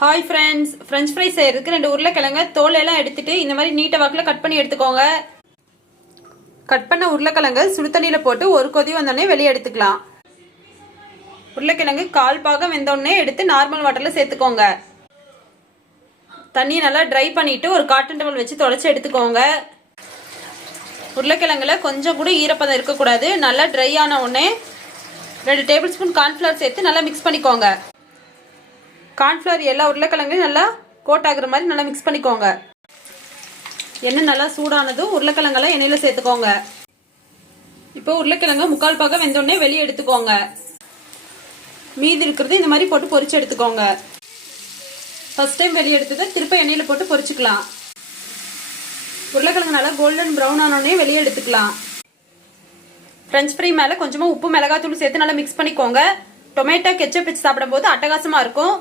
Hi friends, French fry செய்யறதுக்கு 2 உருளைக்கிழங்கு தோல் எல்லாம் எடுத்துட்டு இந்த மாதிரி நீட்ட வாக்கில் கட் பண்ணி எடுத்துக்கோங்க. கட் பண்ண உருளைக்கிழங்கு சுடு தண்ணியில போட்டு ஒரு கொதி வந்தோடனே வெளியே எடுத்துக்கலாம். உருளைக்கிழங்கு 1/4 பாகம் வெந்தோடனே எடுத்து நார்மல் வாட்டர்ல சேர்த்துக்கோங்க. தண்ணியை நல்லா ட்ரை பண்ணிட்டு ஒரு காட்டன் டவல் வச்சு தொடச்சி எடுத்துக்கோங்க. உருளைக்கிழங்குல கொஞ்சம் கூட ஈரப்பதம் இருக்கக்கூடாது. நல்லா ட்ரை ஆன உடனே 2 டேபிள் ஸ்பூன் கார்ன்ஃப்ளவர் சேர்த்து நல்லா மிக்ஸ் பண்ணிக்கோங்க. கார்ன்ஃப்ளவர் எல்லா உருளைக்கிழங்கையும் நல்லா கோட் ஆகுற மாதிரி நல்லா மிக்ஸ் பண்ணிக்கோங்க. எண்ணெய் நல்லா சூடானதும் உருளைக்கிழங்கெல்லாம் எண்ணெயில சேர்த்துக்கோங்க. இப்போ உருளைக்கிழங்கு 1/4 பாகம் வெந்தோடனே வெளியே எடுத்துக்கோங்க. மீதி இருக்கிறது இந்த மாதிரி போட்டு பொரிச்சு எடுத்துக்கோங்க. ஃபர்ஸ்ட் டைம் வெளியே எடுத்ததை திருப்ப எண்ணெயில போட்டு பொரிச்சுக்கலாம். உருளைக்கிழங்கு நல்லா கோல்டன் ப்ரௌன் ஆனோடனே வெளியே எடுத்துக்கலாம். ஃப்ரெஞ்ச் ஃப்ரை மேலே கொஞ்சமாக உப்பு மிளகாத்தூள் சேர்த்து நல்லா மிக்ஸ் பண்ணிக்கோங்க. டொமேட்டோ கெச்சப் வச்சு சாப்பிடும்போது அட்டகாசமாக இருக்கும்.